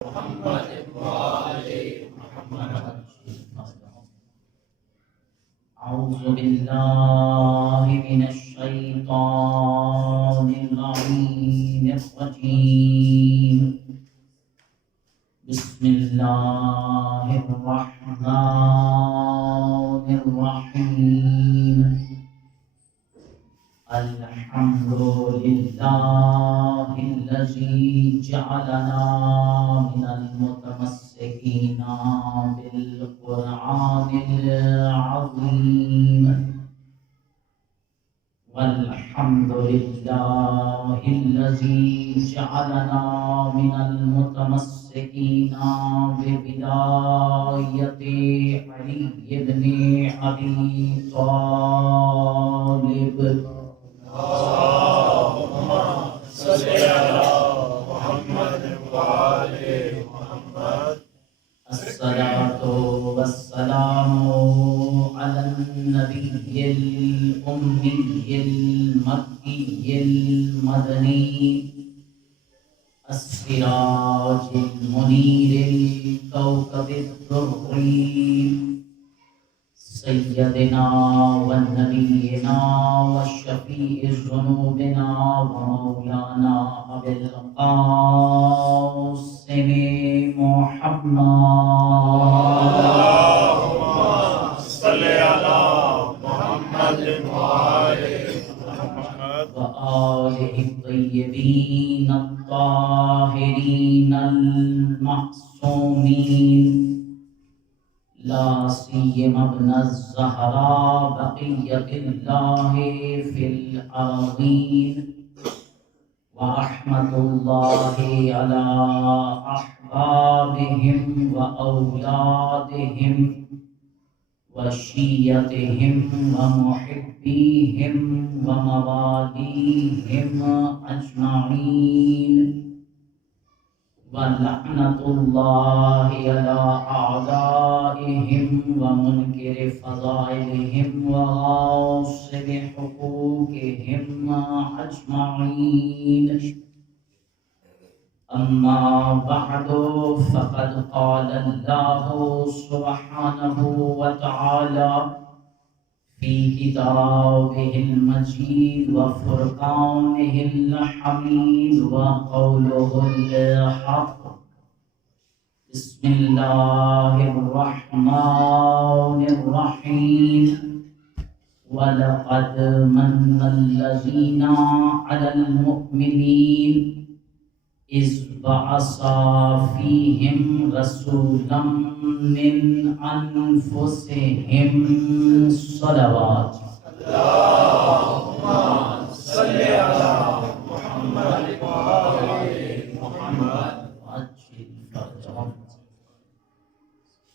محمد وآل محمد. أعوذ بالله من الشيطان اللعين الرجيم. بسم الله الرحمن الرحيم. الحمد لله الذي جعلنا من المتمسكين بالقرآن العظيم. والحمد لله الذي جعلنا من المتمسكين ببداية علي بن أبي طالب. اللهم صل على محمد وآل محمد. الصلاة والسلام على النبي الأمي المكي المدني السراج المنير الكوكب الدري سيدنا ونبينا وشفيع ذنوبنا ومولانا أبي القاسم محمد. اللهم صل على محمد وآل محمد وآله الطيبين الطاهرين المعصومين، لا سيما ابن الزهراء بقية الله في الأرضين. ورحمة الله على أحبابهم وأولادهم وشيعتهم ومحبيهم ومواليهم أجمعين. ولعنة الله على أعدائهم ومنكر فضائلهم وغاصب حقوقهم أجمعين. أما بعد، فقد قال الله سبحانه وتعالى في كتابه المجيد وفرقانه الحميد وقوله الحق. بسم الله الرحمن الرحيم. ولقد من الذين على المؤمنين إذ بعث فيهم رسولا من أنفسهم. صلوات. اللهم صل على محمد وآل محمد.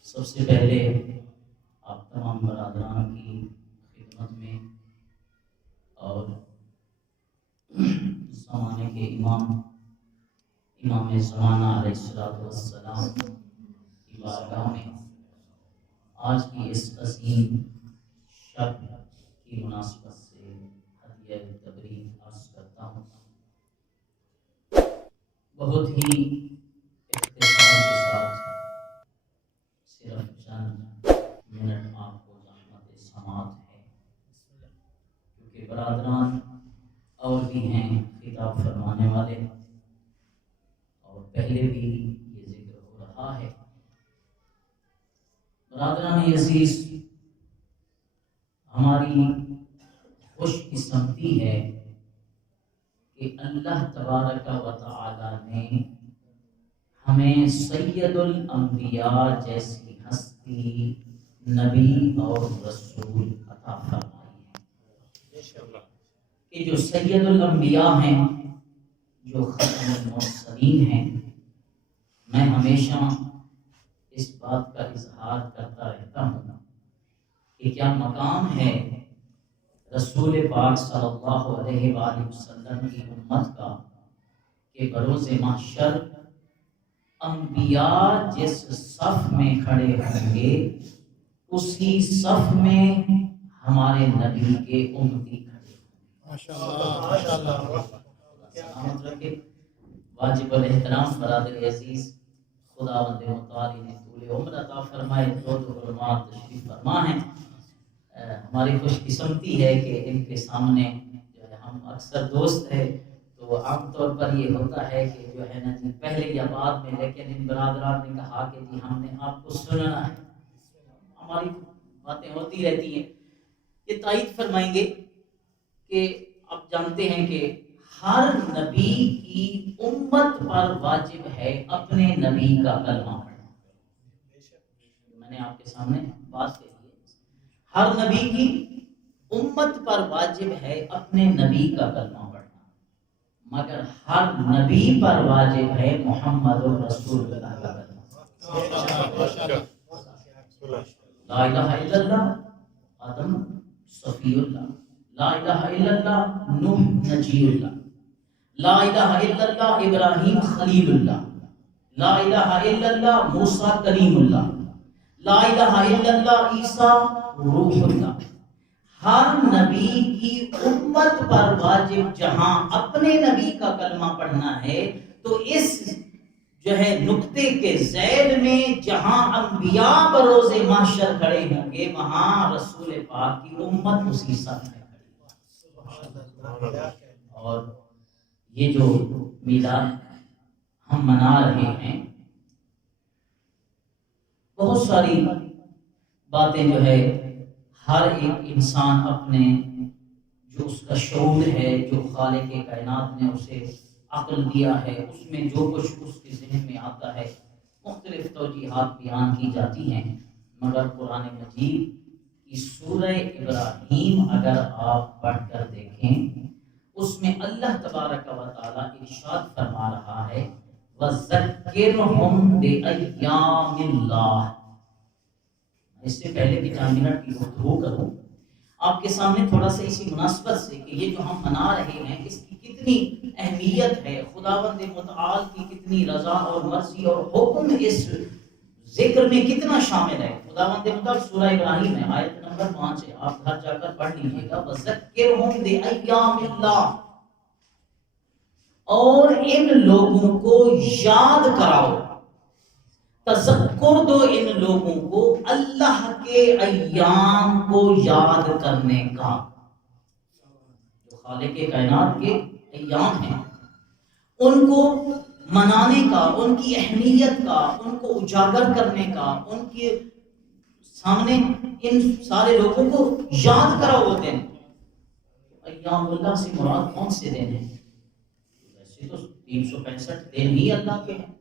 سب سے پہلے آپ تمام برادران کی خدمت میں اور زمانے کے امام زمانہ علیہ السلام کی بارگاہ میں آج کی اس عظیم شب کی مناسبت سے ہدیہ تبریک عرض کرتا ہوں. بہت ہی اختصار کے ساتھ صرف چند منٹ آپ کو زحمت سماعت ہے، کیونکہ برادران اور بھی ہیں خطاب فرمانے والے، اور پہلے بھی یہ ذکر ہو رہا ہے. برادران عزیز، ہماری خوش قسمتی ہے کہ اللہ تبارک و تعالی نے ہمیں سید الانبیاء جیسی ہستی، نبی اور رسول عطا فرمائی ہے کہ جو سید الانبیاء ہیں، جو ختم المرسلین ہیں. میں ہمیشہ اس بات کا اظہار کرتا رہتا ہوں کہ کیا مقام ہے رسول پاک صلی اللہ علیہ وآلہ وسلم کی امت کا کہ بروز محشر انبیاء جس صف میں کھڑے ہوں گے اسی صف میں ہمارے نبی کے امتی کھڑے ہوں گے. ماشاءاللہ. واجب الاحترام برادر عزیز، خداوند متعالی نے طول عمر عطا فرمائے، دو علماء تشریف فرما ہیں۔ ہماری خوش قسمتی ہے کہ ان کے سامنے جو ہے ہم اکثر دوست ہیں، تو عام طور پر یہ ہوتا ہے کہ جو ہے نا جی پہلے یا بعد میں، لیکن ان برادران نے کہا کہ جی ہم نے آپ کو سننا ہے، ہماری باتیں ہوتی رہتی ہیں۔ یہ تائید فرمائیں گے کہ آپ جانتے ہیں کہ ہر نبی کی امت پر واجب ہے اپنے نبی کا کلمہ پڑھنا۔ میں نے آپ کے سامنے بات کہی ہے، ہر نبی کی امت پر واجب ہے اپنے نبی کا کلمہ پڑھنا، مگر ہر نبی پر واجب ہے محمد الرسول اللہ کا کلمہ۔ لا الہ الا اللہ آدم صفی اللہ، لا الہ الا اللہ نوح نجی اللہ، لا الہ الا اللہ ابراہیم خلیل اللہ، لا الہ الا اللہ موسیٰ کلیم اللہ، لا الہ الا اللہ عیسیٰ روح اللہ۔ ہر نبی کی امت پر واجب جہاں اپنے نبی کا کلمہ پڑھنا ہے، تو اس جو ہے نقطے کے ذیل میں جہاں انبیاء بروز محشر کھڑے ہوں گے، وہاں رسول پاک کی امت اسی صف میں کھڑی ہے۔ اور یہ جو میلاد ہم منا رہے ہیں، بہت ساری باتیں جو ہے ہر ایک انسان اپنے جو اس کا شعور ہے، جو خالق کائنات نے اسے عقل دیا ہے، اس میں جو کچھ اس کے ذہن میں آتا ہے، مختلف توجیحات بیان کی جاتی ہیں، مگر قرآن مجید کی سورہ ابراہیم اگر آپ پڑھ کر دیکھیں، اس میں اللہ تبارک و تعالیٰ ارشاد فرما رہا ہے وَذَكِّرْهُمْ بِأَيَّامِ اللَّهِ۔ اس سے پہلے کہ 4 منٹ کی گفتگو کروں، آپ کے سامنے تھوڑا سا اسی مناسبت سے کہ یہ جو ہم منا رہے ہیں اس کی کتنی اہمیت ہے، خداوند متعال کی کتنی رضا اور مرضی اور حکم اس ذکر میں کتنا شامل ہے۔ خداوند متعال سورہ ابراہیم ہے، آیت نمبر 5 ہے، آپ گھر جا کر پڑھ لیجیے گا۔ وَذَكِّرْهُمْ بِأَيَّامِ اللَّهِ، اور ان لوگوں کو یاد کراؤ، تذکر دو ان لوگوں کو اللہ کے ایام کو یاد کرنے کا، جو خالق کائنات کے ایام ہیں ان کو منانے کا، ان کی اہمیت کا، ان کو اجاگر کرنے کا، ان کے سامنے ان سارے لوگوں کو یاد کراؤ وہ دن۔ ایام اللہ سے مراد کون سے دن ہیں؟ ویسے تو 365 دن ہی اللہ کے ہیں،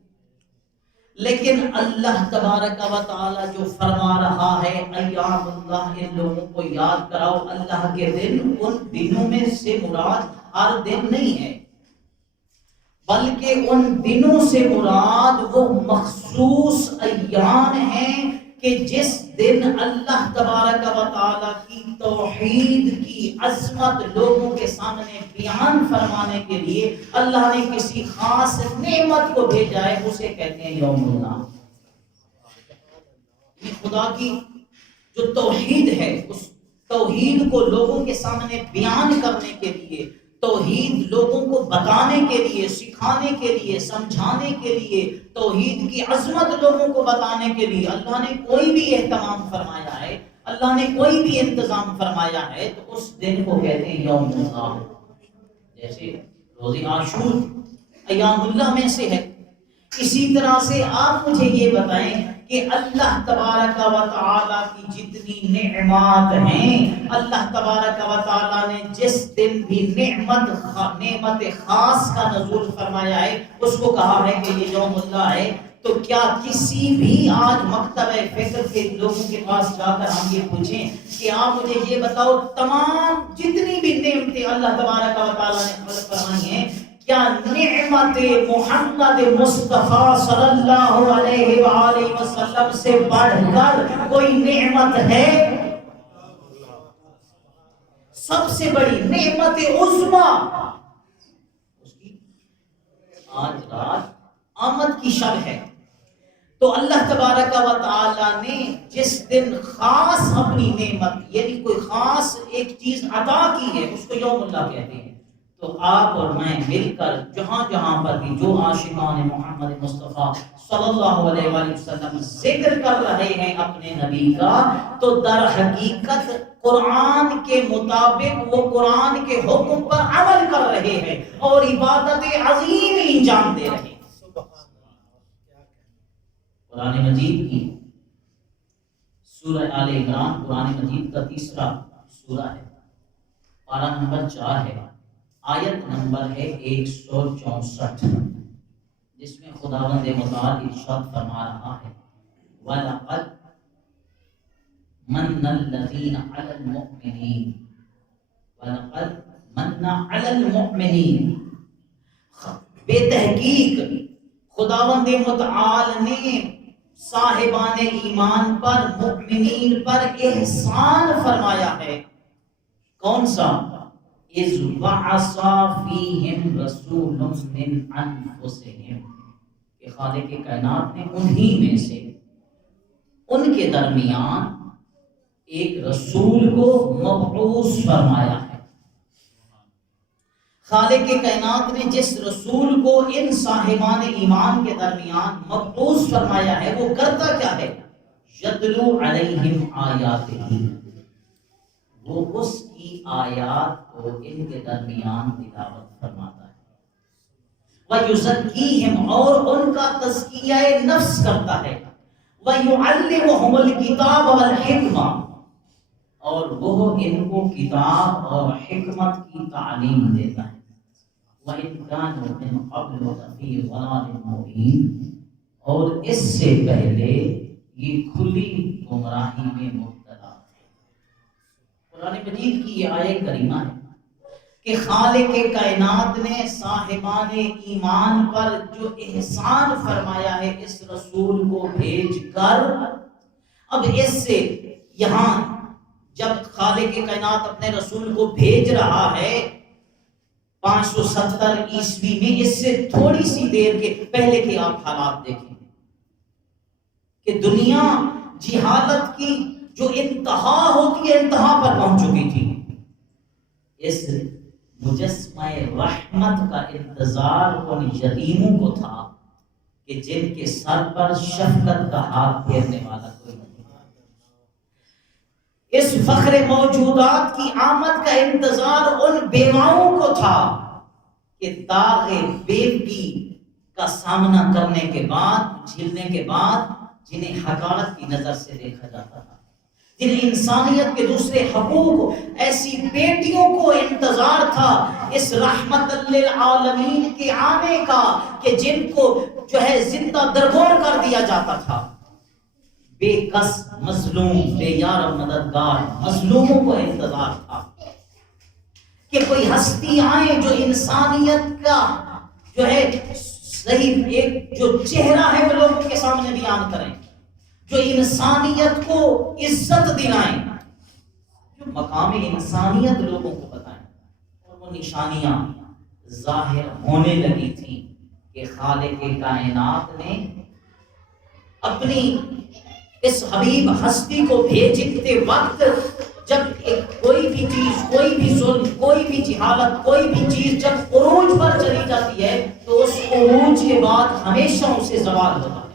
لیکن اللہ تبارک و تعالی جو فرما رہا ہے ایام اللہ، ان لوگوں کو یاد کراؤ اللہ کے دن، ان دنوں میں سے مراد ہر دن نہیں ہے، بلکہ ان دنوں سے مراد وہ مخصوص ایام ہیں کہ جس دن اللہ تبارک و تعالی کی توحید کی عظمت لوگوں کے سامنے بیان فرمانے کے لیے اللہ نے کسی خاص نعمت کو بھیجا ہے، اسے کہتے ہیں یوم اللہ۔ خدا کی جو توحید ہے، اس توحید کو لوگوں کے سامنے بیان کرنے کے لیے، توحید لوگوں کو بتانے کے لیے، سکھانے کے لیے، سمجھانے کے لیے، توحید کی عظمت لوگوں کو بتانے کے لیے اللہ نے کوئی بھی اہتمام فرمایا ہے، اللہ نے کوئی بھی انتظام فرمایا ہے، تو اس دن کو کہتے ہیں یوم اللہ۔ جیسے روزہ عاشور ایام اللہ میں سے ہے، اسی طرح سے آپ مجھے یہ بتائیں کہ اللہ تبارک و تعالی کی جتنی نعمات ہیں، اللہ تبارک و تعالی نے جس دن بھی نعمت خاص کا نزول فرمایا ہے، اس کو کہا ہے کہ یہ یوم اللہ ہے۔ تو کیا کسی بھی آج مکتبہ فکر کے لوگوں کے پاس جا کر ہم یہ پوچھیں کہ آپ مجھے یہ بتاؤ تمام جتنی بھی نعمتیں اللہ تبارک و تعالی نے فرمائی ہیں، کیا نعمت محمد مصطفیٰ صلی اللہ علیہ وآلہ وسلم سے بڑھ کر کوئی نعمت ہے؟ سب سے بڑی نعمت عظمیٰ اس کی آج رات آمد کی شب ہے۔ تو اللہ تبارک و تعالی نے جس دن خاص اپنی نعمت، یعنی کوئی خاص ایک چیز عطا کی ہے، اس کو یوم اللہ کہتے ہیں۔ تو آپ اور میں مل کر جہاں جہاں پر بھی جو عاشقان محمد مصطفیٰ صلی اللہ علیہ وآلہ وسلم ذکر کر رہے ہیں اپنے نبی کا، تو در حقیقت قرآن کے مطابق وہ قرآن کے حکم پر عمل کر رہے ہیں اور عبادت عظیم انجام دے رہے ہیں۔ قرآن مجید کی سورہ آل عمران قرآن مجید کا تیسرا سورہ ہے، پارہ نمبر 4 ہے، آیت نمبر ہے 164، جس میں خداوند متعال ارشاد فرما رہا ہے وَلَقَدْ مَنَّ الَّذِينَ عَلَى الْمُؤْمِنِينَ وَلَقَدْ مَنَّ عَلَى الْمُؤْمِنِينَ، بے تحقیق خداوند متعال نے صاحبان ایمان پر، مؤمنین پر احسان فرمایا ہے۔ کون سا؟ اِذْ بَعَثَ فِيهِمْ رَسُولٌ مِّنْ أَنفُسِهِمْ، کہ خالق کائنات نے انہی میں سے ان کے درمیان ایک رسول کو مبعوث فرمایا ہے۔ خالق کائنات نے جس رسول کو ان صاحبان ایمان کے درمیان مبعوث فرمایا ہے، وہ کرتا کیا ہے؟ یتلو علیہم آیاتہ، وہ اس کی آیات کو ان کے درمیان تلاوت فرماتا ہے، وَيُزَكِّيهِمْ، اور ان کا تزکیہ نفس کرتا ہے، وَيُعَلِّمُهُمُ الْكِتَابَ وَالْحِکْمَةَ، اور وہ ان کو کتاب اور حکمت کی تعلیم دیتا ہے، وَإِنْ كَانُوا مِنْ قَبْلُ لَفِي ضَلَالٍ مُبِينٍ، اور اس سے پہلے یہ کھلی گمراہی میں مبتلا تھے۔ قرآن مجید کی یہ آیت کریمہ ہے کہ خالق کائنات نے صاحبان ایمان پر جو احسان فرمایا ہے اس رسول کو بھیج کر، اب اس سے یہاں جب خالق کائنات اپنے رسول کو بھیج رہا ہے 570 عیسوی میں، اس سے تھوڑی سی دیر کے پہلے کے آپ حالات دیکھیں کہ دنیا جہالت کی جو انتہا ہوتی ہے انتہا پر پہنچ چکی تھی۔ اس مجسمہ رحمت کا انتظار ان یتیموں کو تھا کہ جن کے سر پر شفقت کا ہاتھ پھیرنے والا کوئی نہیں تھا۔ اس فخر موجودات کی آمد کا انتظار ان بیواؤں کو تھا کہ داغ بیوگی کا سامنا کرنے کے بعد، جھیلنے کے بعد، جنہیں حقارت کی نظر سے دیکھا جاتا تھا، جنہیں انسانیت کے دوسرے حقوق، ایسی بیٹیوں کو انتظار تھا اس رحمت للعالمین کے آنے کا کہ جن کو جو ہے زندہ درگور کر دیا جاتا تھا، بے کس مظلوم، بے یار مددگار مظلوموں کو انتظار تھا کہ کوئی ہستی آئے جو انسانیت کا جو ہے صحیح ایک جو چہرہ ہے وہ لوگوں کے سامنے بیان کریں، جو انسانیت کو عزت دلائیں، جو مقام انسانیت لوگوں کو بتائیں۔ اور وہ نشانیاں ظاہر ہونے لگی تھی کہ خالق کائنات نے اپنی اس حبیب ہستی کو بھیجتے وقت جب کوئی بھی چیز، کوئی بھی ظلم، کوئی بھی جہالت، کوئی بھی چیز جب عروج پر چلی جاتی ہے تو اس عروج کے بعد ہمیشہ اسے زوال ہوتا ہے۔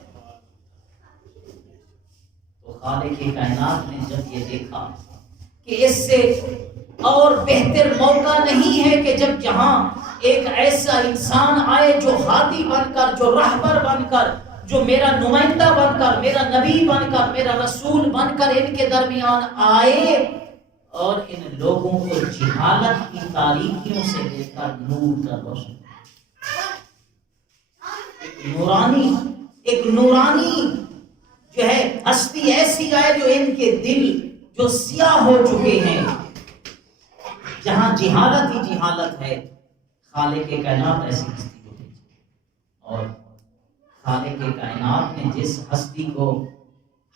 تو خالق کائنات نے جب یہ دیکھا کہ اس سے اور بہتر موقع نہیں ہے کہ جب جہاں ایک ایسا انسان آئے جو ہادی بن کر، جو رہبر بن کر، جو میرا نمائندہ بن کر، میرا نبی بن کر، میرا رسول بن کر ان کے درمیان آئے اور ان لوگوں کو جہالت کی تاریکیوں سے لے کر نور کا روشن، ایک نورانی جو ہے ہستی ایسی آئے جو ان کے دل جو سیاہ ہو چکے ہیں، جہاں جہالت ہی جہالت ہے، خالق کائنات ایسی ہستی کو بھیجی۔ اور خالق کائنات نے جس ہستی کو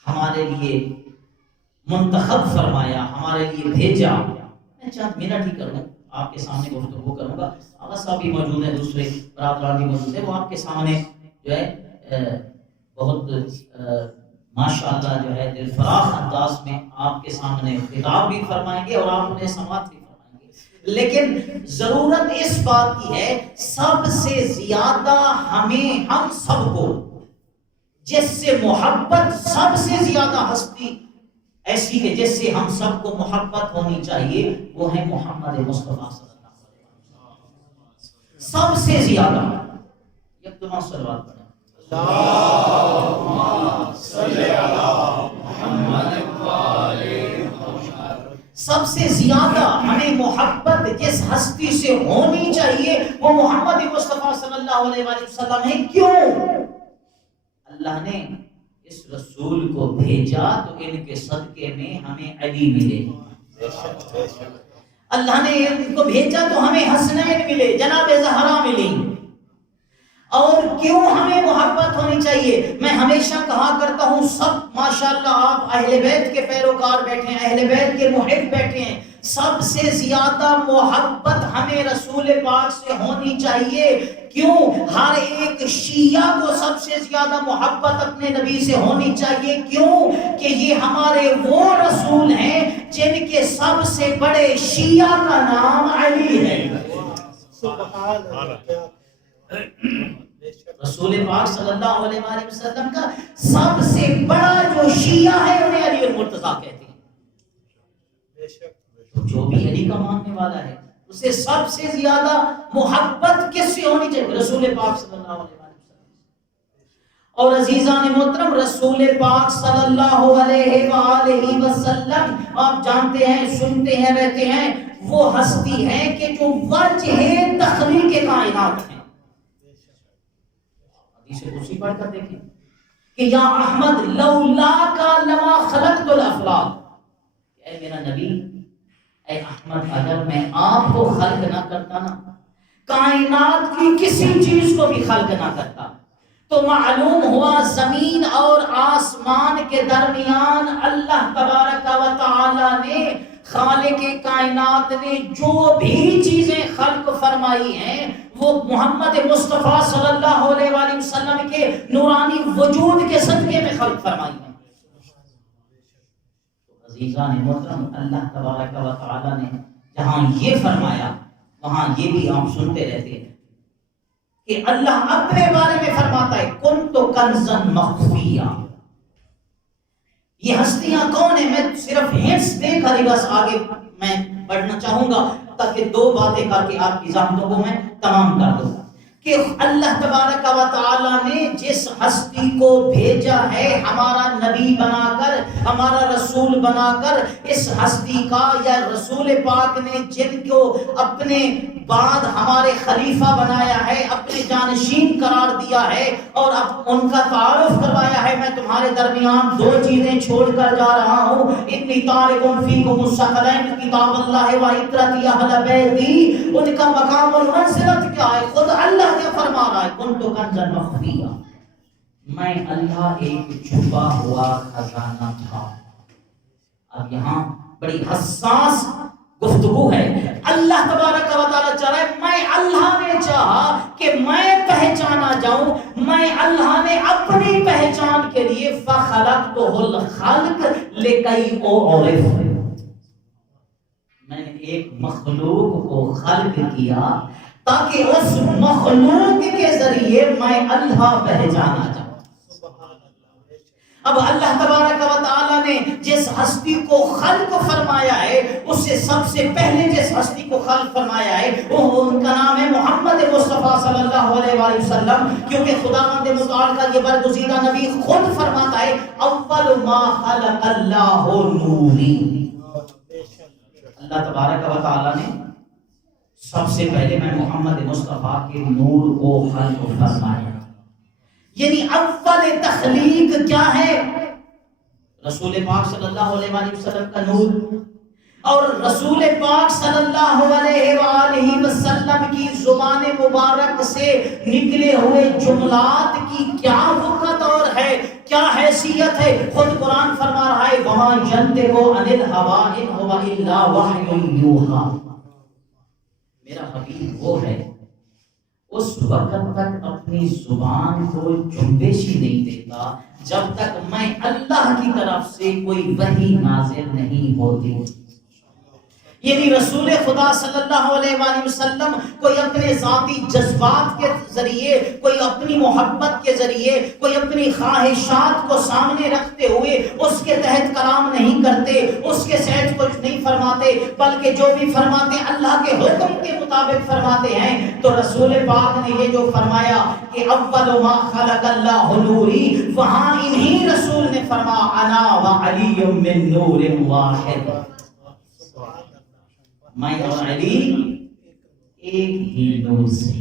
ہمارے لیے منتخب فرمایا، ہمارے لیے بھیجا، میں چند منٹ ہی کروں، آپ کے سامنے گفتگو کروں گا۔ آغا صاحب بھی موجود ہیں، دوسرے برادران بھی موجود ہیں، وہ آپ کے سامنے جو ہے بہت ماشاءاللہ جو ہے دل فراخ انداز میں آپ کے سامنے خطاب بھی فرمائیں گے اور آپ انہیں سماعت بھی فرمائیں گے۔ لیکن ضرورت اس بات کی ہے سب سے زیادہ ہم سب کو جس سے محبت، سب سے زیادہ ہستی ایسی کہ جس سے ہم سب کو محبت ہونی چاہیے، وہ ہے محمد مصطفیٰ صلی اللہ علیہ وسلم۔ سب سے زیادہ یک دو صلوات پڑھیں، اللہم صلی علی محمد سب سے زیادہ ہمیں محبت جس ہستی سے ہونی چاہیے وہ محمد مصطفیٰ صلی اللہ علیہ وسلم ہے۔ کیوں؟ اللہ نے اس رسول کو بھیجا تو ان کے صدقے میں ہمیں علی ملے، اللہ نے ان کو بھیجا تو ہمیں حسنین ملے، جناب زہرا ملی۔ اور کیوں ہمیں محبت ہونی چاہیے؟ میں ہمیشہ کہا کرتا ہوں، سب ماشاءاللہ آپ اہل بیت کے پیروکار بیٹھے ہیں، اہل بیت کے محب بیٹھے ہیں، سب سے زیادہ محبت ہمیں رسول پاک سے ہونی چاہیے۔ کیوں؟ ہر ایک شیعہ کو سب سے زیادہ محبت اپنے نبی سے ہونی چاہیے۔ کیوں؟ کہ یہ ہمارے وہ رسول ہیں جن کے سب سے بڑے شیعہ کا نام علی ہے۔ سبحان اللہ۔ رسول پاک صلی اللہ علیہ وآلہ وسلم کا سب سے بڑا جو شیعہ ہے انہیں علی المرتضیٰ کہتے ہیں۔ جو بھی علی کا ماننے والا ہے اسے سب سے زیادہ محبت کس سے ہونی چاہیے؟ رسول پاک صلی اللہ علیہ وآلہ وسلم۔ اور عزیزان محترم، رسول پاک صلی اللہ علیہ وآلہ وسلم آپ جانتے ہیں، سنتے ہیں، رہتے ہیں، وہ ہستی ہے کہ جو وجہ تخلیق کائنات ہے۔ اسے اسی پڑھ کر دیکھیں کہ یا احمد لولا کا لما خلقت الافلاق، اے میرا نبی، اے احمد اگر میں آپ کو خلق نہ کرتا نا، کائنات کی کسی چیز کو بھی خلق نہ کرتا، تو معلوم ہوا زمین اور آسمان کے درمیان اللہ تبارک و تعالی نے، خالق کائنات نے جو بھی چیزیں خلق فرمائی ہیں وہ محمد مصطفیٰ صلی اللہ علیہ وآلہ وسلم کے نورانی وجود کے صدقے میں خلق فرمائی ہیں۔ عزیزان محترم، اللہ تبارک و تعالی نے جہاں یہ فرمایا وہاں یہ بھی آپ سنتے رہتے ہیں کہ اللہ اپنے بارے میں فرماتا ہے کنت کنزا مخفیا۔ یہ ہستیاں کون ہیں؟ میں صرف ہنٹس دے کر ہی بس آگے میں بڑھنا چاہوں گا تاکہ دو باتیں کر کے آپ کی زحمتوں کو میں تمام کر دوں کہ اللہ تبارک و تعالی نے جس ہستی کو بھیجا ہے ہمارا نبی بنا کر، ہمارا رسول بنا کر، اس ہستی کا یا رسول پاک نے جن کو اپنے بعد ہمارے خلیفہ بنایا ہے، اپنے جانشین قرار دیا ہے اور اب ان کا تعارف کروایا ہے، میں تمہارے درمیان دو چیزیں چھوڑ کر جا رہا ہوں، انی تارک فیکم الثقلین کتاب اللہ و عترتی اہل بیتی۔ ان کا مقام اور منزلت کیا ہے؟ خود اللہ کیا فرما رہا ہے؟ کنت کنزا مخفیا، میں اللہ ایک چھپا ہوا خزانہ تھا۔ اب یہاں بڑی حساس گفتگو ہے، اللہ تبارک و تعالی چاہ رہا ہے میں اللہ نے چاہا کہ میں پہچانا جاؤں، میں اللہ نے اپنی پہچان کے لیے فخلقتہ الخلق لکی اعرف، میں نے ایک مخلوق کو خلق کیا تاکہ اس مخلوق کے ذریعے میں اللہ پہچانا جاؤں۔ اب اللہ تبارک و تعالی نے جس ہستی کو خلق فرمایا ہے اس سے سب سے پہلے جس ہستی کو خلق فرمایا ہے وہ ان کا نام ہے محمد مصطفیٰ صلی اللہ علیہ وآلہ وسلم، کیونکہ خداوند متعال کا یہ برگزیدہ نبی خود فرماتا ہے اول ما خلق اللہ نوری، اللہ تبارک و تعالی نے سب سے پہلے میں محمد مصطفیٰ کے نور کو خلق فرمایا، یعنی اول تخلیق کیا ہے؟ رسول پاک صلی اللہ علیہ وآلہ وسلم کا نور، اور رسول پاک صلی اللہ علیہ وآلہ وسلم کی زبان مبارک سے نکلے ہوئے جملات کی کیا وقت اور ہے، کیا حیثیت ہے؟ خود قرآن فرما رہا ہے وَمَا يَنطِقُ عَنِ الْهَوَىٰ إِنْ هُوَ إِلَّا وَحْيٌ يُوحَىٰ، میرا حبیب وہ ہے اس وقت تک اپنی زبان کو جنبش ہی نہیں دیتا جب تک میں اللہ کی طرف سے کوئی وحی نازل نہیں ہوتی، یعنی رسول خدا صلی اللہ علیہ وآلہ وسلم کوئی اپنے ذاتی جذبات کے ذریعے، کوئی اپنی محبت کے ذریعے، کوئی اپنی خواہشات کو سامنے رکھتے ہوئے اس کے تحت کلام نہیں کرتے، اس کے تحت کچھ نہیں فرماتے، بلکہ جو بھی فرماتے اللہ کے حکم کے مطابق فرماتے ہیں۔ تو رسول پاک نے یہ جو فرمایا کہ اول ما خلق اللہ نوری، وہاں انہی رسول نے فرمایا انا وعلی من نور واحد، میں اور علی ایک ہی نور سے۔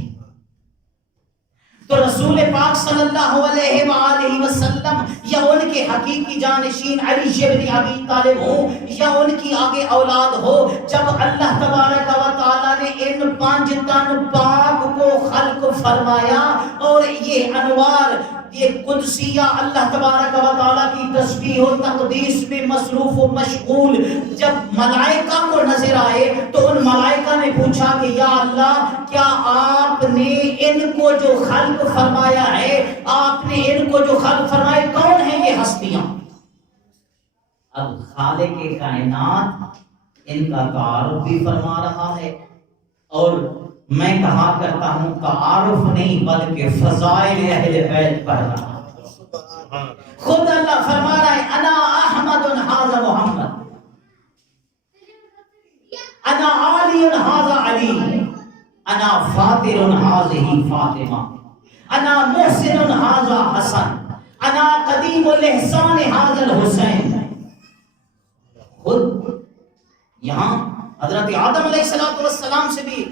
تو رسول پاک صلی اللہ علیہ وآلہ وسلم یا ان کے حقیقی جانشین علی بن ابی طالب ہو یا ان کی آگے اولاد ہو، جب اللہ تبارک و تعالی نے ان 5 تن پاک کو خلق فرمایا اور یہ انوار، یہ قدسیہ اللہ تبارک و تعالیٰ کی تسبیح و تقدیس میں مصروف و مشغول جب ملائکہ کو نظر آئے تو ان ملائکہ نے پوچھا کہ یا اللہ، کیا آپ نے ان کو جو خلق فرمایا ہے، آپ نے ان کو جو خلق فرمائے، کون ہیں یہ ہستیاں؟ اب خالق کائنات ان کا تعارف بھی فرما رہا ہے، اور میں کہا کرتا ہوں تعارف نہیں بلکہ فضائل اہل بیت پڑھ رہا ہوں۔ خود اللہ فرما رہا ہے انا احمد ھذا محمد، انا علی ھذا علی، انا فاطر ھذہ فاطمہ، انا محسن ھذا حسن، انا قدیم الاحسان ھذا الحسین۔ خود یہاں حضرت آدم علیہ السلام سے بھی،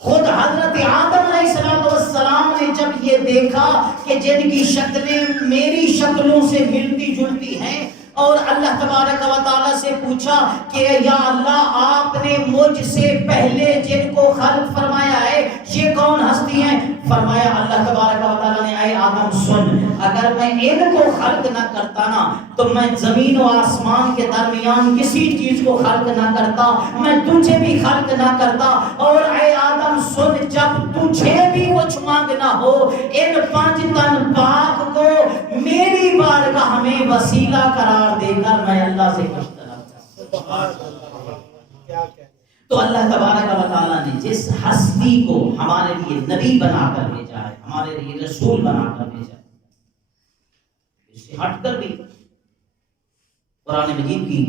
خود حضرت آدم علیہ السلام نے جب یہ دیکھا کہ جن کی شکلیں میری شکلوں سے ملتی جلتی ہیں، اور اللہ تبارک و تعالیٰ سے پوچھا کہ یا اللہ، آپ نے مجھ سے پہلے جن کو خلق فرمایا ہے یہ کون ہستی ہیں؟ فرمایا اللہ تبارک و تعالیٰ نے اے آدم سن، اگر میں ان کو خلق نہ کرتا نا تو میں زمین و آسمان کے درمیان کسی چیز کو خلق نہ کرتا، میں تجھے بھی خلق نہ کرتا، اور اے آدم سن، جب تجھے بھی کچھ مانگنا ہو ان 5 تن پاک کو میری بارگاہ میں وسیلہ قرار دے کر میں اللہ سے کچھ طلب کرتا۔ تو اللہ تبارک و تعالیٰ نے جس ہستی کو ہمارے لیے نبی بنا کر بھیجا ہے، ہمارے لیے رسول بنا کر بھیجا ہے، اس سے ہٹ کر بھی قرآن مجید کی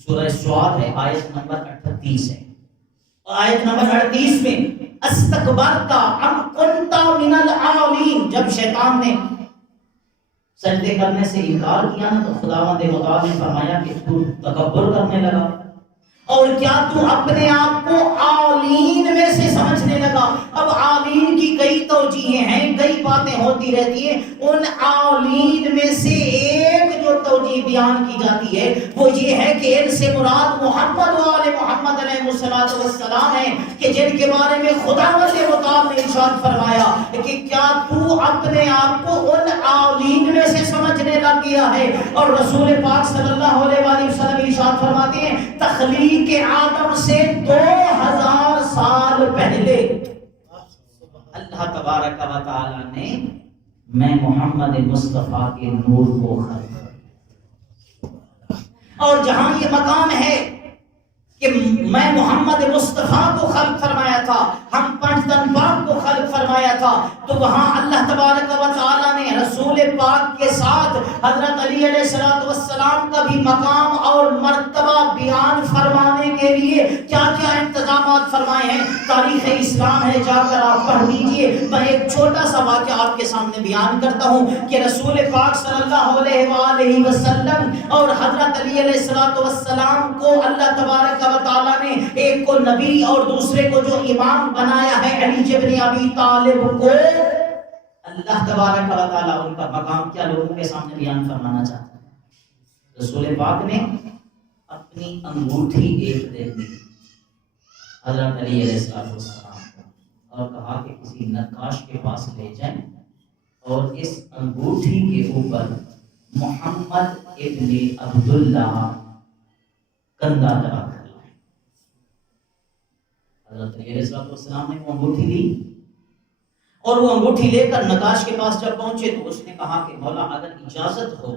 سورہ سعاد ہے، آیت نمبر 38 ہے، آیت نمبر 38 میں استکبرت ام کنت من العالین، جب شیطان نے سجدے کرنے سے انکار کیا نا تو خداوند متعال نے فرمایا کہ تو تکبر کرنے لگا، اور کیا تو اپنے آپ کو عالین میں سے سمجھنے لگا۔ اب عالین کی کئی توجیہیں ہیں، کئی باتیں ہوتی رہتی ہیں، ان عالین میں سے ایک جو توجیہ بیان کی جاتی ہے وہ یہ ہے کہ ان سے مراد محمد و آل محمد علیہ السلام ہیں، کہ جن کے بارے میں خداوند متعال نے ارشاد فرمایا کہ کیا تو اپنے آپ کو ان عالین میں سے سمجھنے لگ گیا ہے۔ اور رسول پاک صلی اللہ علیہ وآلہ وسلم ارشاد فرماتے ہیں تخلیق کہ آدم سے 2000 سال پہلے اللہ تبارک و تعالی نے میں محمد مصطفیٰ کے نور کو خلق، اور جہاں یہ مقام ہے کہ میں محمد مصطفیٰ کو خلق فرمایا تھا، ہم 5 تن پاک کو خلق فرمایا تھا، تو وہاں اللہ تبارک و تعالی نے رسول پاک کے ساتھ حضرت علی علیہ السلام کا بھی مقام اور مرتبہ بیان فرمانے کے لیے کیا کیا انتظامات فرمائے ہیں۔ تاریخ اسلام ہے، جا کر آپ پڑھ لیجئے۔ میں ایک چھوٹا سا واقعہ آپ کے سامنے بیان کرتا ہوں کہ رسول پاک صلی اللہ علیہ وآلہ وسلم اور حضرت علی علیہ السلام کو اللہ تبارک و تعالیٰ نے ایک کو نبی اور دوسرے کو جو امام بنایا ہے علی بن ابی طالب کو، اللہ تبارک و تعالیٰ ان کا مقام کیا لوگوں کے سامنے بیان فرمانا چاہتا ہے۔ رسول پاک نے اپنی انگوٹھی ایک دے دی حضرت علی علیہ السلام کو اور کہا کہ کسی نقاش کے پاس لے جائیں اور اس انگوٹھی کے اوپر محمد ابن عبداللہ کندہ لگا کر لائیں۔ حضرت علی علیہ السلام نے وہ انگوٹھی لی، اور وہ انگوٹھی لے کر نقاش کے پاس جب پہنچے تو اس نے کہا کہ مولا اگر اجازت ہو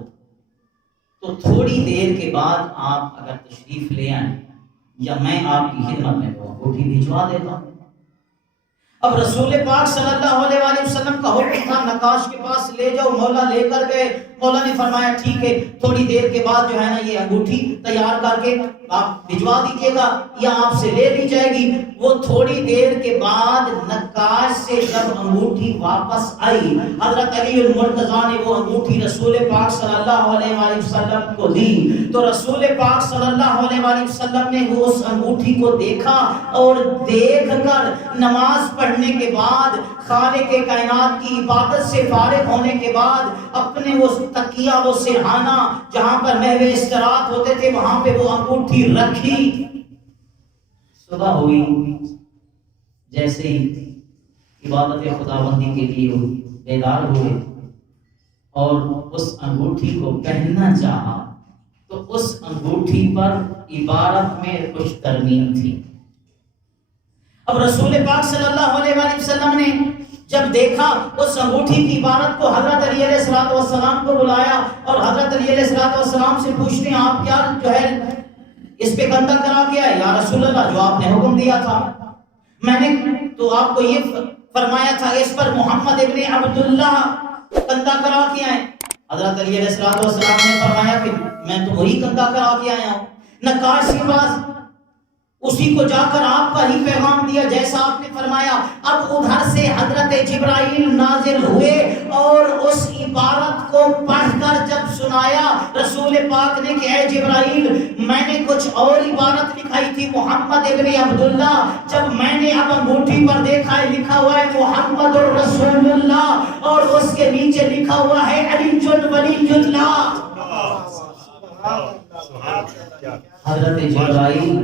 تو تھوڑی دیر کے بعد آپ اگر تشریف لے آئیں یا میں آپ کی خدمت میں وہ انگوٹھی بھجوا دیتا ہوں۔ اب رسول پاک صلی اللہ علیہ وآلہ وسلم کا حکم تھا نقاش کے پاس لے جاؤ، مولا لے کر گئے۔ مولا نے فرمایا ٹھیک ہے، تھوڑی دیر کے بعد جو ہے نا یہ انگوٹھی تیار کر کے آپ بھجوا دیجیے گا یا آپ سے لے لی جائے گی۔ وہ تھوڑی دیر کے بعد نقاش سے جب انگوٹھی واپس آئی، حضرت علی المرتضیٰ نے وہ انگوٹھی رسول پاک صلی اللہ علیہ وآلہ وسلم کو دی، تو رسول پاک صلی اللہ علیہ وآلہ وسلم نے وہ اس انگوٹھی کو دیکھا اور دیکھ کر نماز پڑھنے کے بعد، خالق کائنات کی عبادت سے فارغ ہونے کے بعد، اپنے وہ تکیہ، وہ سرہانہ جہاں پر محو استراحت ہوتے تھے وہاں پہ وہ انگوٹھی رکھی۔ صبح ہوئی، جیسے ہی عبادت خداوندی کے لیے بیدار ہوئے اور اس انگوٹھی کو پہننا چاہا تو اس انگوٹھی پر عبارت میں کچھ ترمیم تھی۔ اب رسول پاک صلی اللہ علیہ وآلہ وسلم نے جب دیکھا اس انگوٹھی کی عبارت کو، حضرت علی علیہ السلام کو بلایا اور حضرت علی علیہ السلام سے پوچھتے ہیں آپ کیا جو ہے اس پہ کندہ کرا کے آئے؟ یا رسول اللہ، جو آپ نے حکم دیا تھا میں نے تو آپ کو یہ فرمایا تھا اس پر محمد ابن عبداللہ کندہ کرا کے آئے۔ حضرت علی علیہ السلام نے فرمایا کہ میں تو وہی کندہ کرا کے آیا ہوں۔ نقاش کے پاس اسی کو جا کر آپ کا ہی پیغام دیا جیسا آپ نے فرمایا۔ اب ادھر سے حضرت جبرائیل نازل ہوئے اور اس عبارت کو پڑھ کر جب سنایا رسول پاک نے کہ اے جبرائیل، میں نے کچھ اور عبارت لکھائی تھی محمد ابن عبداللہ، جب میں نے اب انگوٹھی پر دیکھا ہے لکھا ہوا ہے محمد الرسول اللہ اور اس کے نیچے لکھا ہوا ہے علی ولی اللہ۔ حضرت جبرائیل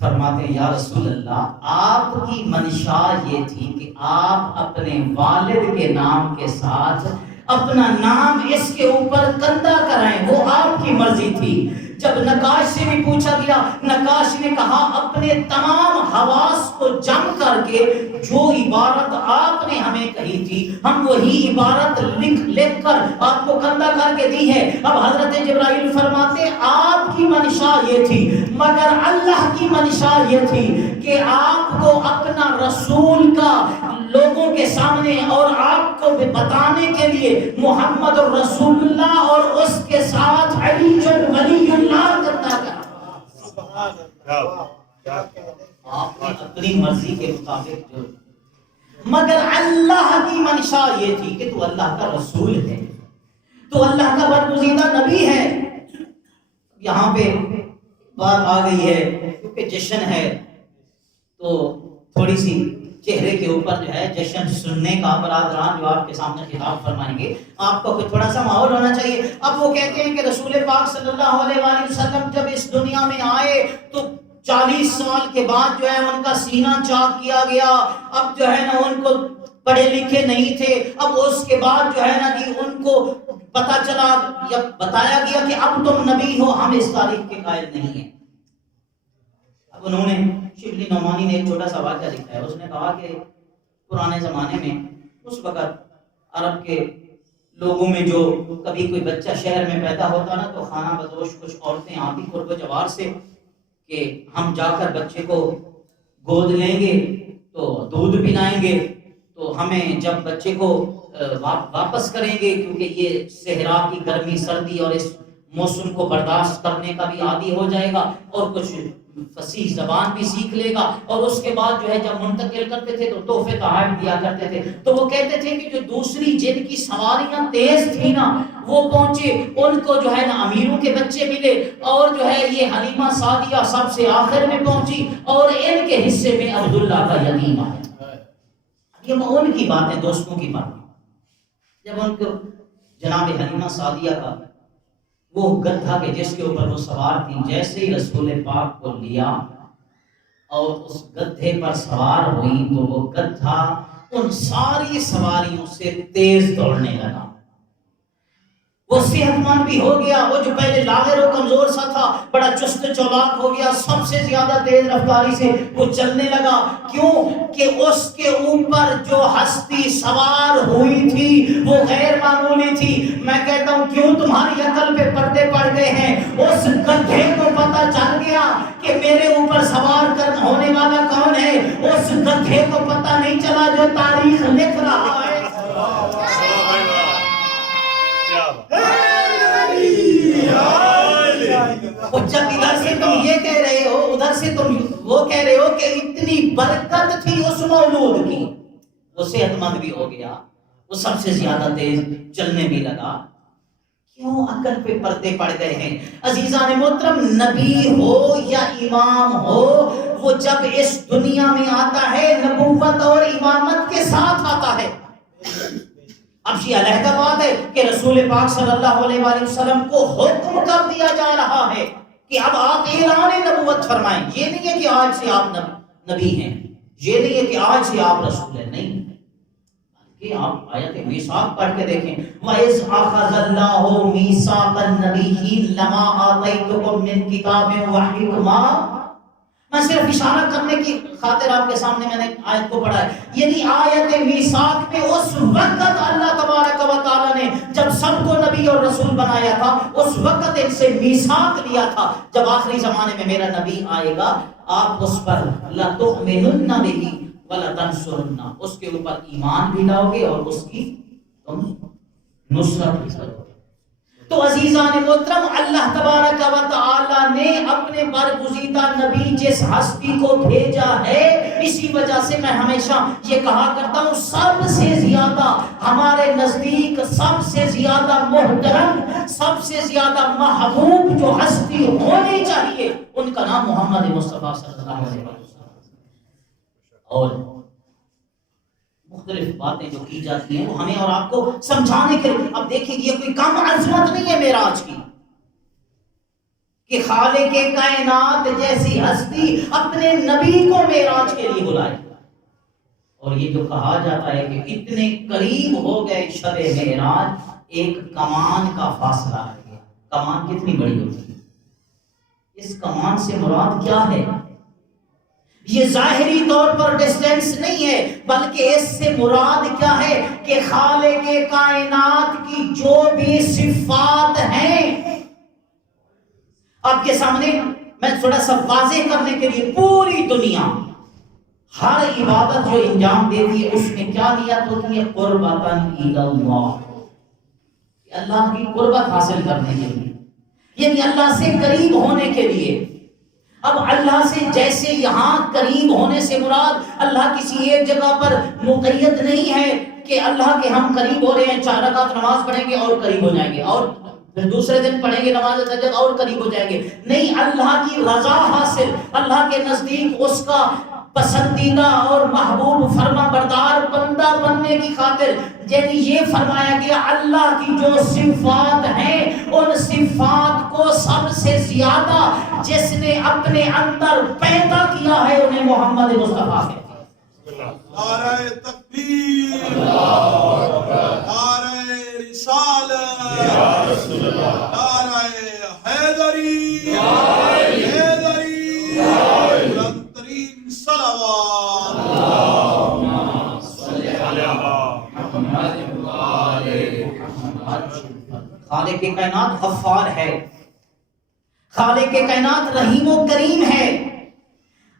فرماتے ہیں یا رسول اللہ، آپ کی منشا یہ تھی کہ آپ اپنے والد کے نام کے ساتھ اپنا نام اس کے اوپر کندہ کرائیں، وہ آپ کی مرضی تھی۔ جب نقاش سے بھی پوچھا گیا، نقاش نے کہا اپنے تمام حواس کو جم کر کے جو عبارت آپ نے ہمیں کہی تھی ہم وہی عبارت لکھ کر آپ کو کندہ کر کے دی ہے۔ اب حضرت جبرائیل فرماتے آپ کی منشا یہ تھی مگر اللہ کی منشا یہ تھی کہ آپ کو اپنا رسول کا لوگوں کے سامنے اور آپ کو بتانے کے لیے محمد الرسول اللہ اور اس کے ساتھ علی ولی اللہ کرتا کرا۔ آپ نے اپنی مرضی کے مطابق جو، مگر اللہ کی منشا یہ تھی کہ تو اللہ کا رسول ہے، تو اللہ کا برگزیدہ نبی ہے۔ یہاں پہ بات آ گئی ہے کیونکہ جشن ہے تو تھوڑی سی چہرے کے اوپر جو ہے جشن سننے کا برادران جو آپ کے سامنے خطاب فرمائیں گے، آپ کو تھوڑا سا ماحول ہونا چاہیے۔ اب وہ کہتے ہیں کہ رسول پاک صلی اللہ علیہ وآلہ وسلم جب اس دنیا میں آئے تو 40 سال کے بعد جو ہے ان کا سینہ چاک کیا گیا۔ اب جو ہے نا ان کو پڑھے لکھے نہیں تھے، اب اس کے بعد جو ہے نا کہ ان کو پتا چلا یا بتایا گیا کہ اب تم نبی ہو، ہم اس تاریخ کے قائل نہیں ہیں۔ اب انہوں نے شبلی نعمانی نے ایک چھوٹا سا واقعہ لکھا ہے، اس نے کہا کہ پرانے زمانے میں اس وقت عرب کے لوگوں میں جو کبھی کوئی بچہ شہر میں پیدا ہوتا نا تو خانہ بدوش کچھ عورتیں آتی قرب جوار سے کہ ہم جا کر بچے کو گود لیں گے تو دودھ پلائیں گے، تو ہمیں جب بچے کو واپس کریں گے کیونکہ یہ صحرا کی گرمی سردی اور اس موسم کو برداشت کرنے کا بھی عادی ہو جائے گا اور کچھ فصیح زبان بھی سیکھ لے گا، اور اس کے بعد جو ہے جب منتقل کرتے تھے تو تحفے تحائف دیا کرتے تھے۔ تو وہ کہتے تھے کہ جو دوسری جن کی سواریاں تیز تھی نا وہ پہنچے، ان کو جو ہے نا امیروں کے بچے ملے، اور جو ہے یہ حلیمہ سعدیہ سب سے آخر میں پہنچی اور ان کے حصے میں عبداللہ کا یتیم آیا۔ یہ ان کی باتیں، دوستوں کی باتیں۔ جب ان کو جناب حلیمہ سعدیہ کا وہ گدھا کے جس کے اوپر وہ سوار تھی، جیسے ہی رسول پاک کو لیا اور اس گدھے پر سوار ہوئی تو وہ گدھا ان ساری سواریوں سے تیز دوڑنے لگا۔ وہ صحت مند بھی ہو گیا، وہ جو پہلے لاغر و کمزور سا تھا بڑا چست چالاک ہو گیا، سب سے زیادہ تیز رفتاری سے وہ چلنے لگا۔ کیوں کہ اس کے اوپر جو ہستی سوار ہوئی تھی وہ غیر معمولی تھی۔ میں کہتا ہوں کیوں تمہاری عقل پہ پردے پڑ گئے ہیں؟ اس گدھے کو پتہ چل گیا کہ میرے اوپر سوار ہونے والا کون ہے؟ اس گدھے کو پتہ نہیں چلا جو تاریخ لکھ رہا ہے۔ اور جب ادھر سے تم یہ کہہ رہے ہو، ادھر سے تم وہ کہہ رہے ہو کہ اتنی برکت تھی اس مولود کی، وہ صحت مند بھی ہو گیا، وہ سب سے زیادہ تیز چلنے بھی لگا، کیوں عقل پہ پردے پڑ گئے ہیں؟ عزیزان محترم، نبی ہو یا امام ہو، وہ جب اس دنیا میں آتا ہے نبوت اور امامت کے ساتھ آتا ہے۔ اب یہ علیحدہ بات ہے کہ رسول پاک صلی اللہ علیہ وآلہ وسلم کو حکم کر دیا جا رہا ہے کہ اب آپ اعلان نبوت فرمائیں۔ یہ نہیں ہے کہ آج سے آپ نبی ہیں، یہ نہیں ہے کہ آج سے آپ رسول ہیں، نہیں، کہ آپ آیت میثاق پڑھ کے دیکھیں، وَإِذْ أَخَذَ اللَّهُ مِيثَاقَ النَّبِيِّينَ لَمَا آتَيْتُكُم مِّن كِتَابٍ وَحِكْمَةٍ۔ میں صرف اشارہ کرنے کی خاطر آپ کے سامنے میں نے آیت کو پڑھا ہے، یعنی آیت میثاق میں اس وقت اللہ تبارک و تعالیٰ نے جب سب کو نبی اور رسول بنایا تھا، اس وقت ان سے میثاق لیا تھا، جب آخری زمانے میں میرا نبی آئے گا آپ اس پر لَتُؤْمِنُنَّ بِهِ وَلَتَنْصُرُنَّ، اس کے اوپر ایمان بھی لاؤ گے اور اس کی تم نصرت بھی کرو گے۔ تو عزیزان محترم، اللہ تبارک و تعالی نے اپنے برگزیدہ نبی جس ہستی کو بھیجا ہے، اسی وجہ سے میں ہمیشہ یہ کہا کرتا ہوں سب سے زیادہ ہمارے نزدیک، سب سے زیادہ محترم، سب سے زیادہ محبوب جو ہستی ہونی چاہیے ان کا نام محمد مصطفیٰ صلی اللہ علیہ وسلم۔ اور مختلف باتیں جو کی جاتی ہیں وہ ہمیں اور آپ کو سمجھانے کے لیے، اب دیکھیں یہ کوئی کم عظمت نہیں ہے معراج کی کہ خالق کائنات جیسی ہستی اپنے نبی کو معراج کے لیے بلائے۔ اور یہ جو کہا جاتا ہے کہ اتنے قریب ہو گئے شب معراج، ایک کمان کا فاصلہ رہ گیا۔ کمان کتنی بڑی ہوتی ہے؟ اس کمان سے مراد کیا ہے؟ یہ ظاہری طور پر ڈسٹینس نہیں ہے، بلکہ اس سے مراد کیا ہے کہ خالق کائنات کی جو بھی صفات ہیں، آپ کے سامنے میں تھوڑا سا واضح کرنے کے لیے، پوری دنیا ہر عبادت جو انجام دیتی ہے اس میں کیا نیت ہوتی ہے؟ قربتاً الی اللہ، اللہ کی قربت حاصل کرنے کے لیے، یعنی اللہ سے قریب ہونے کے لیے۔ اب اللہ سے جیسے یہاں قریب ہونے سے مراد اللہ کسی ایک جگہ پر مقید نہیں ہے کہ اللہ کے ہم قریب ہو رہے ہیں، 4 رکعت نماز پڑھیں گے اور قریب ہو جائیں گے، اور پھر دوسرے دن پڑھیں گے نماز تہجد اور قریب ہو جائیں گے، نہیں، اللہ کی رضا حاصل، اللہ کے نزدیک اس کا پسندیدہ اور محبوب فرما بردار بندہ بننے کی خاطر، یعنی یہ فرمایا گیا اللہ کی جو صفات ہیں ان صفات کو سب سے زیادہ جس نے اپنے اندر پیدا کیا ہے انہیں محمد مصطفیٰ کہتے ہیں۔ نعرہ تکبیر، نعرہ رسالت، نعرہ حیدری، بلندترین صلوات، خالق کائنات غفار ہے، خالق کائنات رحیم و کریم ہے۔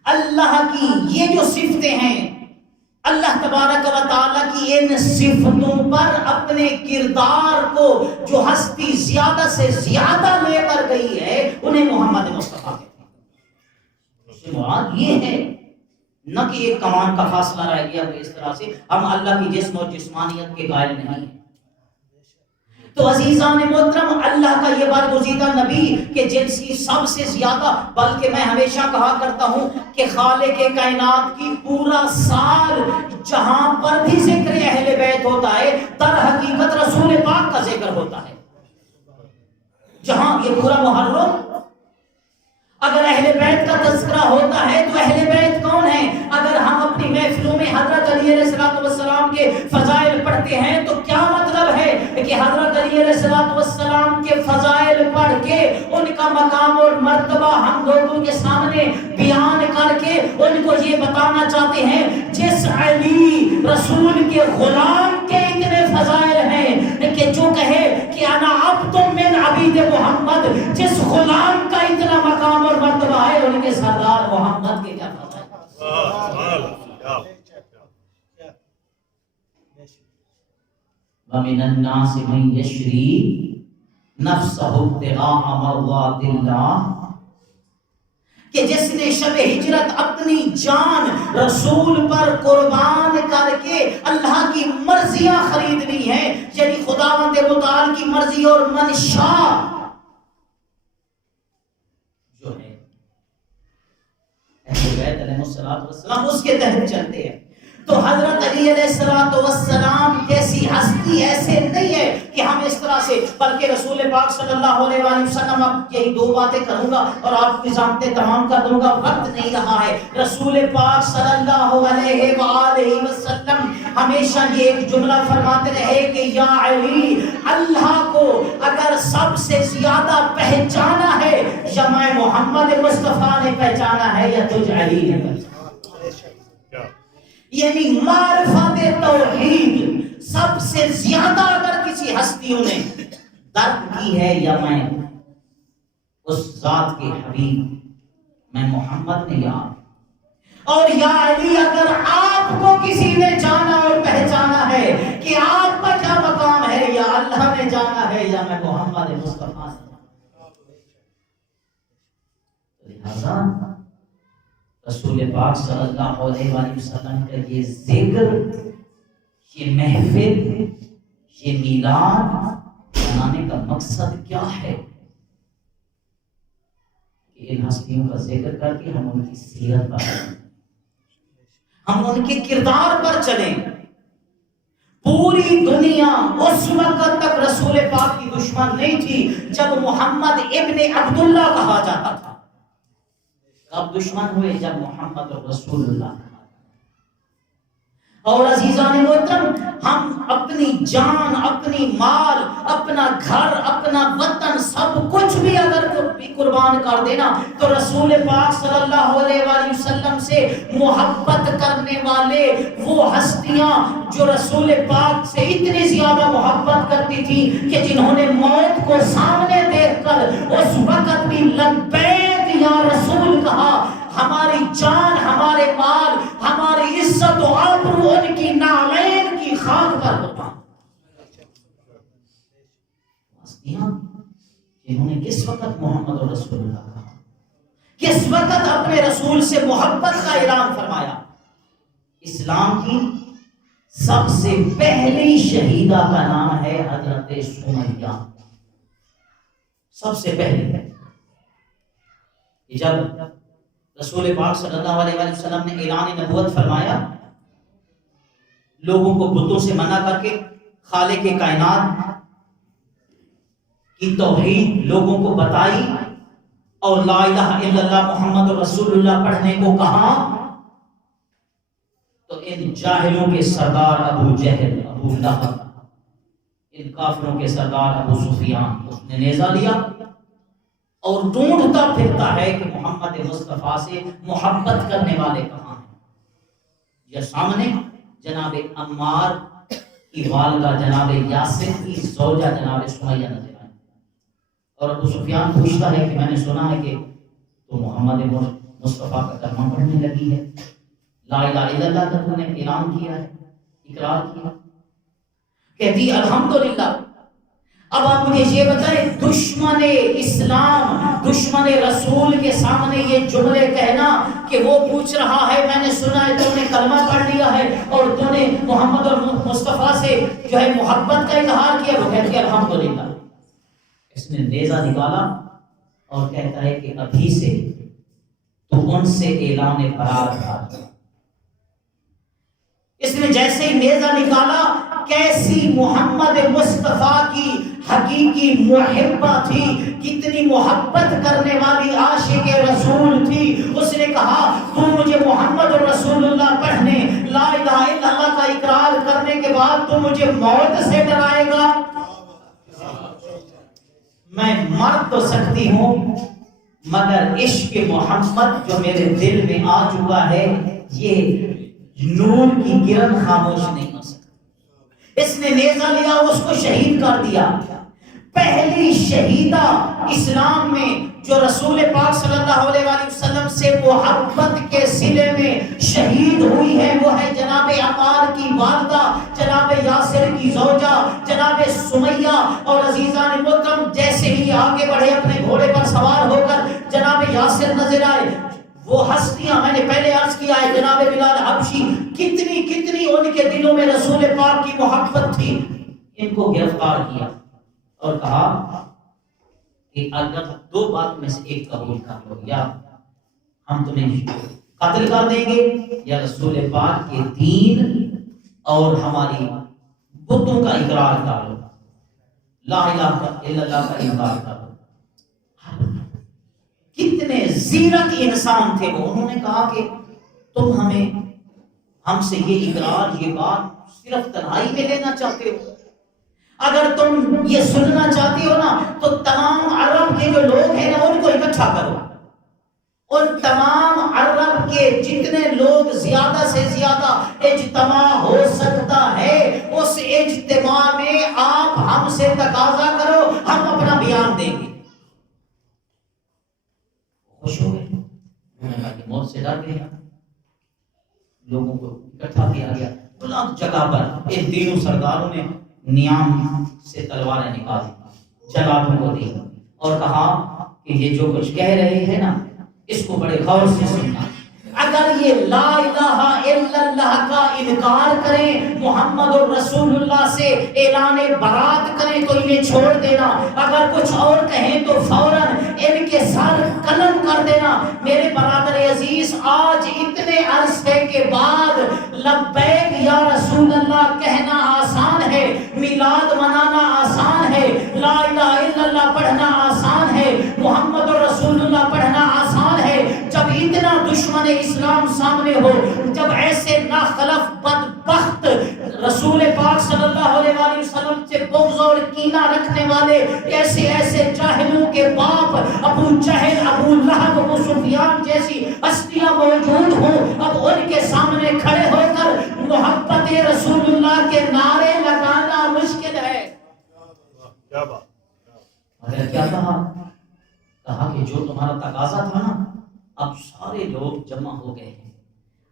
اللہ کی یہ جو صفتیں ہیں، اللہ تبارک و تعالیٰ کی ان صفتوں پر اپنے کردار کو جو ہستی زیادہ سے زیادہ لے کر گئی ہے انہیں محمد مصطفیٰ کہتے ہیں۔ اس سے مراد یہ ہے نہ کہ ایک کمان کا فاصلہ رہ گیا کہ اس طرح سے ہم اللہ کی جسم اور جسمانیت کے قائل نہیں ہیں۔ تو عزیزان محترم، اللہ کا یہ برگزیدہ نبی کہ جن کی سب سے زیادہ، بلکہ میں ہمیشہ کہا کرتا ہوں کہ خالق کائنات کی پورا سال جہاں پر بھی ذکر اہل بیت ہوتا ہے در حقیقت رسول پاک کا ذکر ہوتا ہے۔ جہاں یہ پورا محرم اگر اہل بیت کا تذکرہ ہوتا ہے تو اہل بیت کون ہیں؟ اگر ہم اپنی محفلوں میں حضرت علی علیہ السلام کے فضائل پڑھتے ہیں تو کیا مطلب ہے کہ حضرت علی علیہ السلام کے فضائل پڑھ کے ان کا مقام اور مرتبہ ہم لوگوں کے سامنے بیان کر کے ان کو یہ بتانا چاہتے ہیں جس علی رسول کے غلام کے اتنے فضائل ہیں کہ جو کہے کہ انا عبد من عبید محمد، جس غلام کا اتنا مقام اور مرتبہ ہے کے سردار محمد کے کیا فضائل. وَمِنَ النَّاسِ مَن يَشْرِي نَفْسَهُ ابْتِغَاءَ مَرْضَاتِ اللَّهِ، کہ جس نے شب ہجرت اپنی جان رسول پر قربان کر کے اللہ کی مرضیاں خرید لی ہیں، یعنی خداوند متعال کی مرضی اور منشا جو ہے اہل بیت علیہ السلام اس کے تحت چلتے ہیں. تو حضرت علی علیہ السلام جیسی ہستی ایسے نہیں ہے کہ ہم اس طرح سے، بلکہ رسول پاک صلی اللہ علیہ وآلہ وسلم، اب یہی دو باتیں کروں گا اور آپ کی ضابطے تمام کر دوں گا، وقت نہیں رہا ہے. رسول پاک صلی اللہ علیہ وآلہ وسلم ہمیشہ یہ ایک جملہ فرماتے رہے کہ یا علی، اللہ کو اگر سب سے زیادہ پہچانا ہے یا میں محمد مصطفیٰ نے پہچانا ہے یا تجھ علی نے پہچانا. یعنی معرفت توحید سب سے زیادہ اگر کسی ہستیوں نے درک کی ہے یا میں اس ذات کے حبیب، میں محمد نے یا اور یا علی، اگر آپ کو کسی نے جانا اور پہچانا ہے کہ آپ کا کیا مقام ہے، یا اللہ نے جانا ہے یا میں محمد مصطفیٰ نے. لہذا رسول پاک صلی اللہ علیہ وآلہ وسلم کا یہ ذکر، یہ محفل، یہ میلاد منانے کا مقصد کیا ہے کہ ان ہستیوں کا ذکر کر کے ہم ان کی سیرت پر چلیں، ہم ان کے کردار پر چلیں. پوری دنیا اس وقت تک رسول پاک کی دشمن نہیں تھی جب محمد ابن عبداللہ کہا جاتا تھا. اب دشمن ہوئے جب محمد رسول اللہ. اور عزیزان محترم، ہم اپنی جان، اپنی مال، اپنا گھر، اپنا وطن، سب کچھ بھی اگر قربان کر دینا تو رسول پاک صلی اللہ علیہ وآلہ وسلم سے محبت کرنے والے وہ ہستیاں جو رسول پاک سے اتنی زیادہ محبت کرتی تھی کہ جنہوں نے موت کو سامنے دیکھ کر اس وقت بھی لبیک یا رسول کہا، ہماری جان، ہمارے مال، ہماری عزت و آبرو ان کی نعلین کی خاک پر قربان. جنہوں نے کس وقت محمد رسول اللہ کہا، کس وقت اپنے رسول سے محبت کا اعلان فرمایا. اسلام کی سب سے پہلی شہیدہ کا نام ہے حضرت سمیہ. سب سے پہلے جب رسول پاک صلی اللہ علیہ وآلہ وسلم نے اعلان نبوت فرمایا، لوگوں کو بتوں سے منع کر کے خالق کائنات کی توحید لوگوں کو بتائی اور لا الہ الا اللہ محمد رسول اللہ پڑھنے کو کہا، تو ان جاہلوں کے سردار ابو جہل، ابو لہب، ان کافروں کے سردار ابو سفیان، اس نے نیزہ لیا اور ڈھونڈتا پھرتا ہے کہ محمد مصطفیٰ سے محبت کرنے والے کہاں ہیں. یہ سامنے جناب عمار کی والدہ جناب یاسر کی زوجہ جناب سمیہ نظر آئی اور ابو سفیان پوچھتا ہے کہ میں نے سنا ہے کہ تو محمد مصطفیٰ کا کلمہ پڑھنے لگی ہے، لا الہ الا اللہ کا تو نے اعلان کیا ہے، اقرار کیا. کہتی الحمدللہ. اب آپ مجھے یہ بتائیں، دشمن اسلام، دشمن رسول کے سامنے یہ جملے کہنا کہ وہ پوچھ رہا ہے میں نے سنا ہے تو نے کلمہ پڑھ لیا ہے اور تو نے محمد اور مصطفیٰ سے جو ہے محبت کا اظہار کیا، وہ کہتی ہے الحمدللہ. اس نے نیزہ نکالا اور کہتا ہے کہ ابھی سے تو ان سے اعلان برات کر. اس نے جیسے ہی نیزہ نکالا، کیسی محمد مصطفیٰ کی حقیقی محبہ تھی، کتنی محبت کرنے والی عاشق رسول تھی. اس نے کہا تو مجھے محمد رسول اللہ پڑھنے، لا الہ الا اللہ کا اقرار کرنے کے بعد تو مجھے موت سے ڈرائے گا؟ میں مر تو سکتی ہوں مگر عشق محمد جو میرے دل میں آ چکا ہے، یہ نور کی کرن خاموش نہیں ہو سکتی. اس نے نیزہ لیا اور اس کو شہید کر دیا. پہلی شہیدہ اسلام میں جو رسول پاک صلی اللہ علیہ وآلہ وسلم سے محبت کے صلے میں شہید ہوئی ہے وہ ہے جناب عمار کی والدہ، جناب یاسر کی زوجہ، جناب سمیہ۔ اور عزیزان محترم جیسے ہی آگے بڑھے اپنے گھوڑے پر سوار ہو کر جناب یاسر نظر آئے، وہ ہستیاں میں نے پہلے عرض کیا ہے، جناب بلال حبشی، کتنی ان کے دلوں میں رسول پاک کی محبت تھی، ان کو گرفتار کیا اور کہا کہ اگر دو بات میں سے ایک قبول کر لو، یا ہم تمہیں قتل کر دیں گے یا رسول پاک کے دین اور ہماری بتوں کا اقرار کر لو، لا الہ الا اللہ کا انکار کر لو۔ کتنے زیرک انسان تھے وہ، انہوں نے کہا کہ تم ہم سے یہ اقرار، یہ بات صرف تنہائی میں لینا چاہتے ہو؟ اگر تم یہ سننا چاہتے ہو نا تو تمام عرب کے جو لوگ ہیں نا ان کو اکٹھا کرو، اور تمام عرب کے جتنے لوگ زیادہ سے زیادہ اجتماع ہو سکتا ہے اس اجتماع میں آپ ہم سے تقاضا کرو، ہم اپنا بیان دیں گے۔ خوش ہو گئے، انہوں نے کہا کہ موت سے ڈر گئے، لوگوں کو اکٹھا کیا گیا بلند جگہ پر، ان تینوں سرداروں نے نیام سے تلواریں نکالی، جلالوں کو دی اور کہا کہ یہ جو کچھ کہہ رہے ہیں نا اس کو بڑے غور سے سننا، اگر یہ لا الہ الا اللہ کا انکار کریں، محمد رسول اللہ سے اعلان برات کریں تو انہیں چھوڑ دینا، اگر کچھ اور کہیں تو فوراً ان کے سر قلم کر دینا۔ میرے برادر عزیز، آج اتنے عرصے کے بعد لبیک یا رسول اللہ کہنا آسان ہے، میلاد منانا آسان ہے، لا الہ الا اللہ پڑھنا آسان ہے، محمد رسول اللہ پڑھنا آسان ہے۔ جب اتنا دشمن اسلام سامنے ہو، جب ایسے ناخلف بدبخت رسول پاک صلی اللہ علیہ وآلہ وسلم سے بغض اور کینہ رکھنے والے ایسے جاہلوں کے باپ ابو جہل، ابو لہب، ابو سفیان جیسی ہستیاں موجود ہوں، اب ان کے سامنے کھڑے ہو کر محبت رسول اللہ کے نعرے لگانا مشکل ہے۔ مگر کیا کہا کہ جو تمہارا تقاضا تھا نا، اب سارے لوگ جمع ہو گئے ہیں،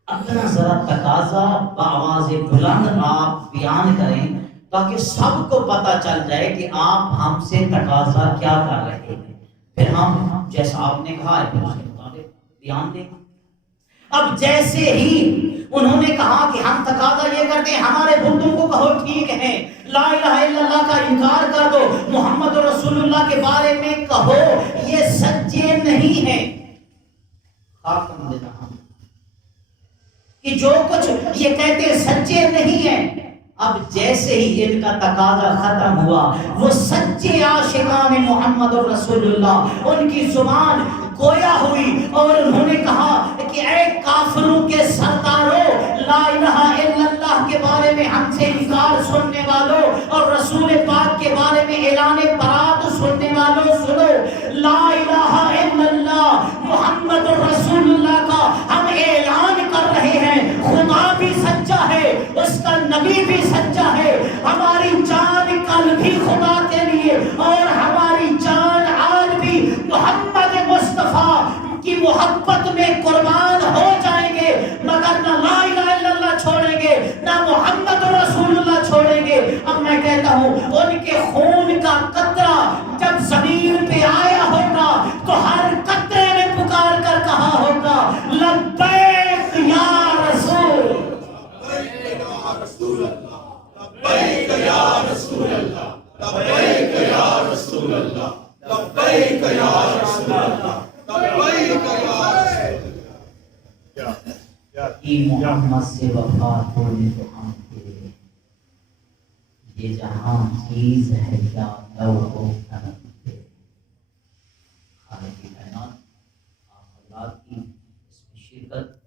اپنا ذرا تقاضا بآواز بلند آپ بیان کریں تاکہ سب کو پتا چل جائے کہ آپ ہم سے تقاضا کیا کر رہے ہیں، پھر ہم جیسا آپ نے کہا ہے پھر اس کے مطابق بیان دیں۔ اب جیسے ہی انہوں نے کہا کہ ہم تقاضا یہ کرتے ہیں، ہمارے بتوں کو کہو ٹھیک ہے، لا الہ الا اللہ کا انکار کر دو، محمد رسول اللہ کے بارے میں کہو یہ سچے نہیں ہیں، خاتم دینا ہم کہ جو کچھ یہ کہتے سچے نہیں ہیں۔ اب جیسے ہی ان کا تقاضا ختم ہوا، وہ سچے عاشقان محمد رسول اللہ ان کی زبان گویا ہوئی اور انہوں نے کہا کہ اے کافروں کے سرداروں، لا الہ الا اللہ کے بارے میں ہم سے انکار سننے والوں اور رسول پاک کے بارے میں اعلان برات سننے والوں، سنو، لا الہ الا اللہ محمد رسول اللہ کا ہم اعلان کر رہے ہیں، خدا بھی سچا ہے، اس کا نبی بھی سچا ہے، ہماری جان کل بھی خدا کے لیے اور ہماری جان آج بھی محمد مصطفیٰ کی محبت میں قربان ہو جائیں گے، مگر نہ لا الہ الا اللہ چھوڑیں گے نہ محمد رسول اللہ چھوڑیں گے۔ اب میں کہتا ہوں ان کے خون کا قطرہ جب زمین پہ آیا ہوگا تو ہر قطرے نے پکار کر کہا ہوگا لبیک یا رسول، لبیک یا رسول اللہ، لبیک یا رسول اللہ، لبیک یا رسول اللہ، لبیک یا رسول اللہ۔ محمد سے وفا بولے تو ہم تیرے، یہ جہاں چیز ہے یا لو ہو کرم تیرے۔ خالق کائنات آپ حضرات کی اس میں شرکت